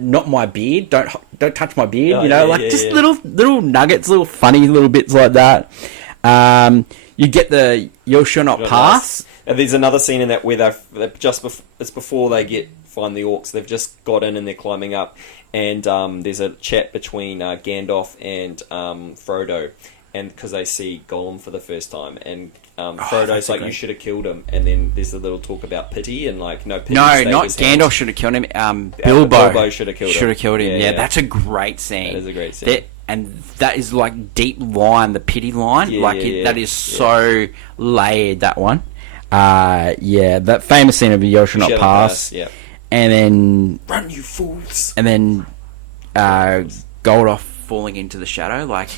not my beard. Don't touch my beard. Little nuggets, little funny little bits like that. You get the "You shall not pass." And there's another scene in that where it's before they find the orcs. They've just got in and they're climbing up, and there's a chat between Gandalf and Frodo, and because they see Gollum for the first time, and Frodo's like, "You should have killed him," and then there's a little talk about pity and like, no, pity No, not Gandalf should have killed him. Bilbo should have killed him. Should have killed him. Yeah, that's a great scene. That is a great scene. And that is like deep line, the pity line. That is so layered. That one. That famous scene of "You shall not pass." Yeah. And then run, you fools. And then Goldoff falling into the shadow, like.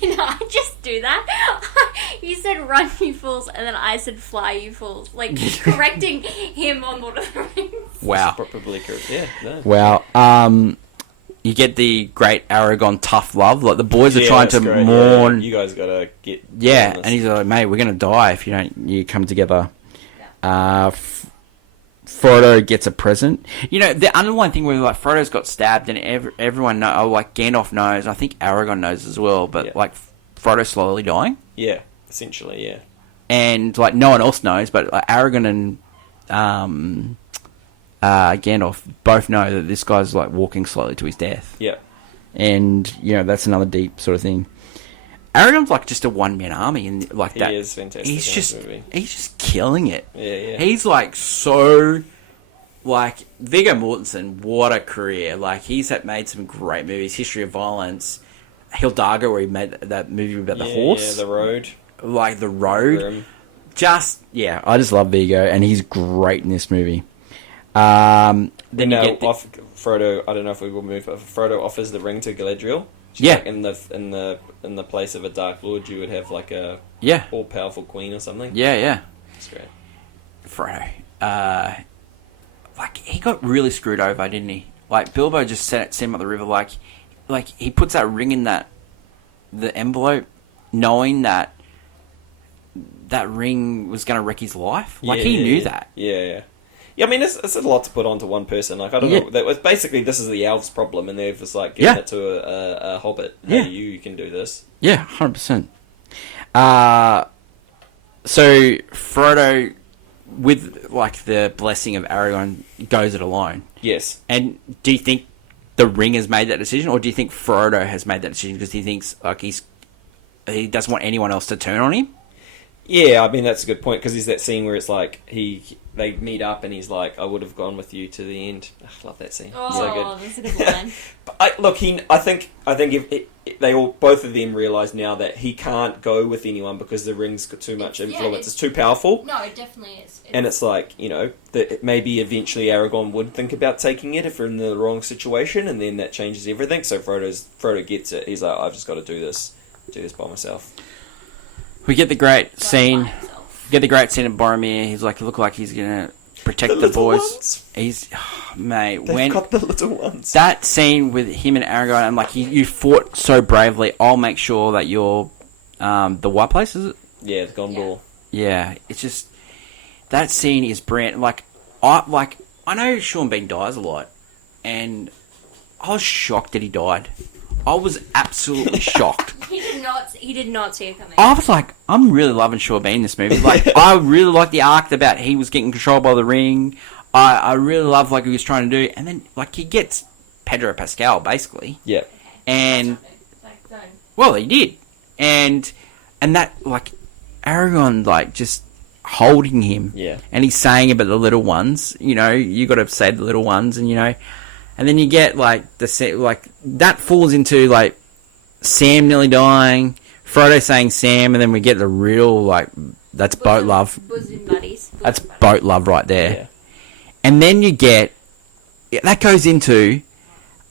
Did I just do that? You said "run, you fools," and then I said "fly, you fools," like correcting him on Lord of the Rings. Wow. Probably correct. Yeah. No. Wow. You get the great Aragorn tough love. Like the boys are trying to mourn. Yeah. You guys gotta get. Yeah, and he's like, "Mate, we're gonna die if you come together." Yeah. Frodo gets a present. The underlying thing where like Frodo's got stabbed, and everyone know, like Gandalf knows. I think Aragorn knows as well. But like Frodo's slowly dying. Yeah, essentially, yeah. And like no one else knows, but like, Aragorn and Gandalf both know that this guy's like walking slowly to his death. Yeah. And that's another deep sort of thing. Aragorn's like just a one-man army, and like that. He is fantastic. He's just killing it. Yeah. He's like so, like Viggo Mortensen. What a career! Like he's made some great movies. History of Violence, Hildagard, where he made that movie about the horse. Yeah, The Road. Like The Road. I just love Viggo, and he's great in this movie. Then Frodo. I don't know if we will move, but Frodo offers the ring to Galadriel. Like in the place of a Dark Lord, you would have like a all powerful queen or something. Yeah. That's great. Frodo, like he got really screwed over, didn't he? Like Bilbo just sent him up the river. Like he puts that ring in the envelope, knowing that ring was going to wreck his life. Like he knew that. Yeah. Yeah, I mean, it's a lot to put onto one person. Like, I don't know. That was basically, this is the elves' problem, and they've just like given it to a hobbit. Hey, you can do this. Yeah, 100%. So Frodo, with like the blessing of Aragorn, goes it alone. Yes. And do you think the ring has made that decision, or do you think Frodo has made that decision because he thinks like he doesn't want anyone else to turn on him? Yeah, I mean that's a good point, because there's that scene where it's like they meet up and he's like, "I would have gone with you to the end." I love that scene. Oh, so good. That's a good one. But I think if both of them realise now that he can't go with anyone because the ring's got too much influence. It's too powerful. No, it definitely is. And it's like, that maybe eventually Aragorn would think about taking it if they're in the wrong situation, and then that changes everything. So Frodo gets it. He's like, "I've just got to do this by myself." We get the great scene. At Boromir. He's like, look like he's gonna protect the boys. Ones. He's, mate. They've got the little ones. That scene with him and Aragorn, I'm like, you fought so bravely. I'll make sure that you're, the White Place, is it? Yeah, the Gondor. Yeah, it's just that scene is brilliant. Like, I know Sean Bean dies a lot, and I was shocked that he died. I was absolutely shocked. He did not see it coming. I was like, I'm really loving Sean Bean in this movie. Like, I really like the arc about he was getting controlled by the ring. I really love like he was trying to do, and then like he gets Pedro Pascal basically. Yeah. And well, he did, and that like Aragorn like just holding him. Yeah. And he's saying about the little ones. You got to save the little ones, and and then you get like that falls into like Sam nearly dying, Frodo saying Sam, and then we get the real like that's boat love. Bosom buddies. That's boat love right there. Yeah. And then you get that goes into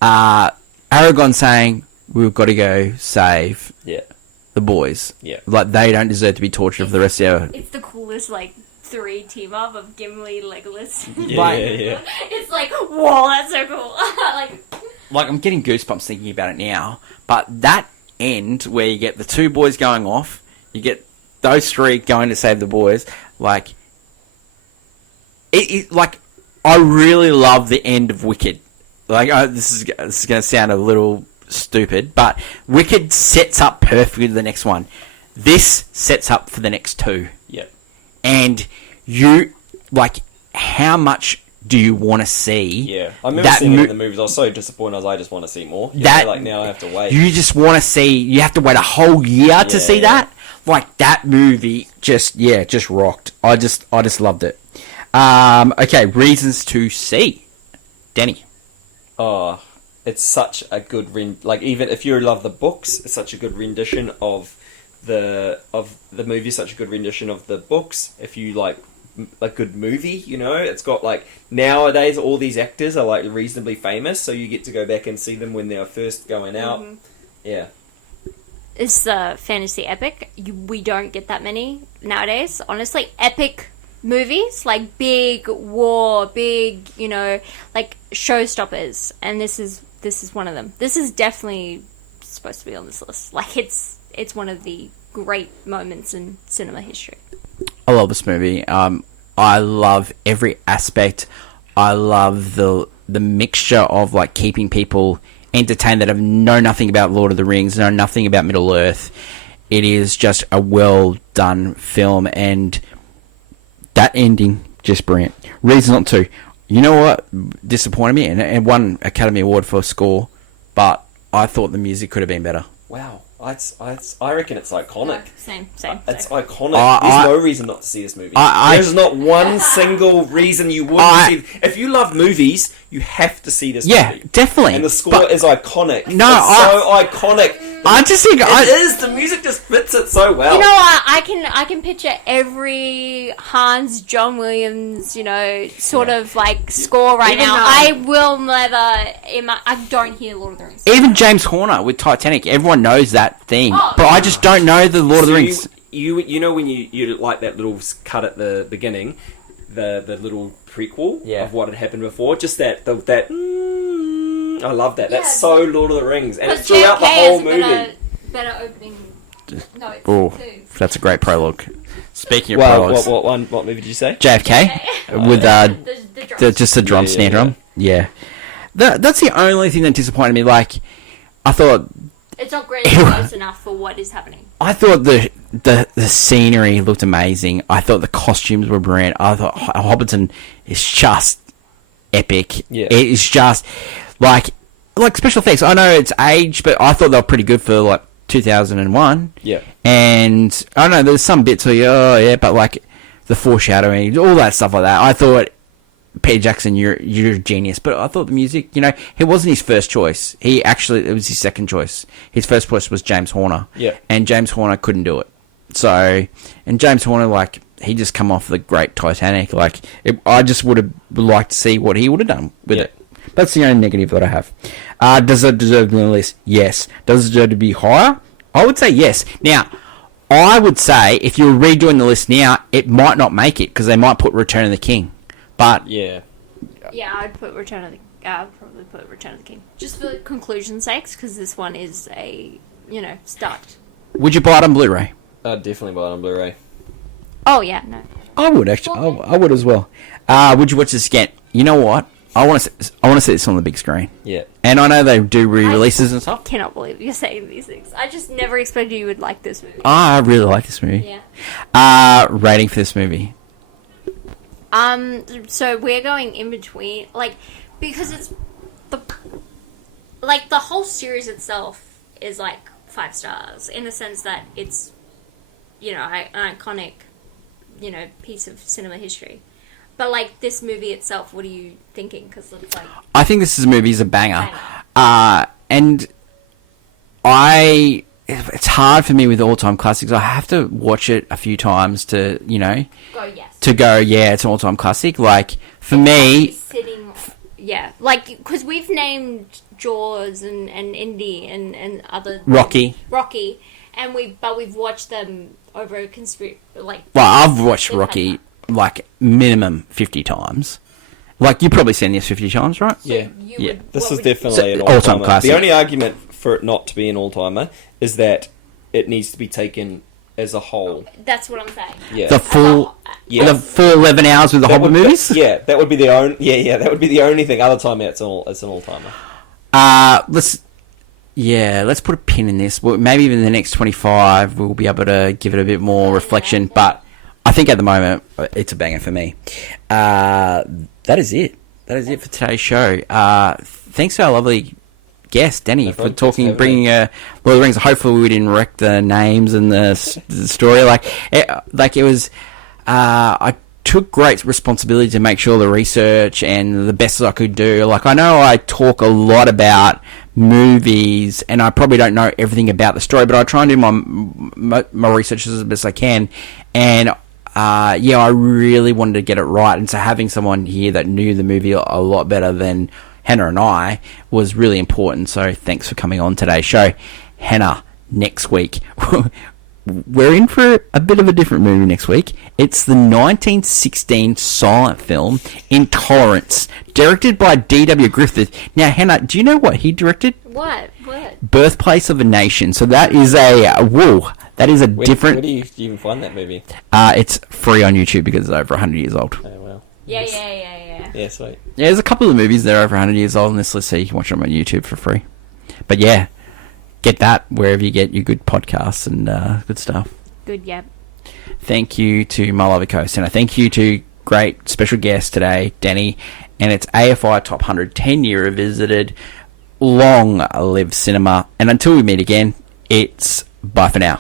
Aragorn saying we've got to go save the boys. Yeah. Like they don't deserve to be tortured for the rest of their. It's the coolest like 3 team up of Gimli, Legolas. Yeah. It's like, whoa, that's so cool. Like I'm getting goosebumps thinking about it now. But that end where you get the 2 boys going off, you get those 3 going to save the boys. Like it like I really love the end of Wicked. Like this is going to sound a little stupid, but Wicked sets up perfectly the next one. This sets up for the next 2. Yeah. and you like how much do you want to see? Yeah, I remember seeing it in the movies. I was so disappointed. I just want to see more. Like now I have to wait. You just want to see. You have to wait a whole year to see that. Like that movie, just rocked. I just loved it. Okay, reasons to see, Danny. Oh, it's such a good like even if you love the books, it's such a good rendition of the movie. Such a good rendition of the books. If you like a good movie, you know, it's got like nowadays all these actors are like reasonably famous, so you get to go back and see them when they're first going out. Yeah. It's the fantasy epic. We don't get that many nowadays. Honestly, epic movies like big war, big, you know, like showstoppers, and this is one of them. This is definitely supposed to be on this list. Like it's one of the great moments in cinema history. I love this movie. I love every aspect. I love the mixture of like keeping people entertained that have know nothing about Lord of the Rings, know nothing about Middle Earth. It is just a well done film, and that ending just brilliant. Reason not to. You know what disappointed me, and won Academy Award for score, but I thought the music could have been better. Wow. I reckon it's iconic. Same. It's iconic. There's no reason not to see this movie. There's not one single reason you wouldn't see. If you love movies, you have to see this movie. Yeah, definitely. And the score is iconic. No, it's so iconic. I just think it is. The music just fits it so well. You know what? I can picture every John Williams, you know, sort of like score right Even now. though- I will never. I don't hear Lord of the Rings. even James Horner with Titanic, everyone knows that theme, Oh, but I just don't know the Lord of the So Rings. You know when you like that little cut at the beginning, the little prequel of what had happened before, just that. I love that. That's so Lord of the Rings, and it's throughout the whole movie. Better opening. No, it's Oh, two. that's a great prologue. Speaking of Well, prologues, what movie did you say? JFK with just the drum snare drum. Yeah, that's the only thing that disappointed me. Like, I thought It's not great close enough for what is happening. I thought the scenery looked amazing. I thought the costumes were brilliant. I thought Hobbiton is just epic. Yeah. It is just like special effects. I know it's aged, but I thought they were pretty good for like 2001. Yeah. And I don't know, there's some bits where but like the foreshadowing, all that stuff like that. I thought, Peter Jackson, you're a genius. But I thought the music, you know, it wasn't his first choice. It was his second choice. His first choice was James Horner. Yeah. And James Horner couldn't do it. So, and James Horner, like, he just come off the great Titanic. Like, I just would have liked to see what he would have done with it. That's the only negative that I have. Does it deserve to be on the list? Yes. Does it deserve to be higher? I would say yes. Now, I would say if you were redoing the list now, it might not make it because they might put Return of the King. But Yeah, I'd put I'd probably put Return of the King just for conclusion sakes, because this one is a start. would you buy it on Blu-ray? I'd definitely buy it on Blu-ray. Oh yeah, no. I would actually. I would as well. Would you watch this again? You know what? I want to see this on the big screen. Yeah. And I know they do re-releases and stuff. I cannot believe you're saying these things. I just never expected you would like this movie. I really like this movie. Yeah. Rating for this movie. So we're going in between, like, because it's the whole series itself is like 5 stars in the sense that it's, an iconic, piece of cinema history. But like this movie itself, what are you thinking? Because it's like, I think this movie is a banger. And it's hard for me with all-time classics. I have to watch it a few times to, go yes. It's an all-time classic. Like, for me... like, because we've named Jaws and Indy and other... Rocky. And we've watched them over a Well, I've watched Rocky, like, minimum 50 times. Like, you've probably seen this 50 times, right? So yeah. This is definitely an all-time all-timer. classic. The only argument for it not to be an all-timer is that it needs to be taken as a whole. That's what I'm saying. Yeah. The full 11 hours with the Hobbit movies? That would be the only... that would be the only thing. Other time, it's an all-timer. Let's put a pin in this. Well, maybe even in the next 25, we'll be able to give it a bit more reflection. But I think at the moment it's a banger for me. That is it. That is it for today's show. Thanks to our lovely guest, Danny, for talking, bringing Lord of the Rings. Hopefully we didn't wreck the names and the story. It was... I took great responsibility to make sure the research and the best I could do. Like, I know I talk a lot about movies and I probably don't know everything about the story, but I try and do my research as best I can. And I really wanted to get it right. And so having someone here that knew the movie a lot better than Hannah and I was really important. So thanks for coming on today's show. Hannah, next week... We're in for a bit of a different movie next week. It's the 1916 silent film Intolerance, directed by D.W. Griffith. Now, Hannah, do you know what he directed? What? Birthplace of a Nation. So that is different... Where do you even find that movie? It's free on YouTube because it's over 100 years old. Oh, wow. Yeah. Yeah, sweet. Yeah, there's a couple of movies that are over 100 years old in this list, so you can watch them on YouTube for free. But yeah... Get that wherever you get your good podcasts and good stuff. Good, yep. Thank you to my lovely co-center. Thank you to great special guest today, Danny. And it's AFI Top 100 10-year revisited. Long live cinema. And until we meet again, it's bye for now.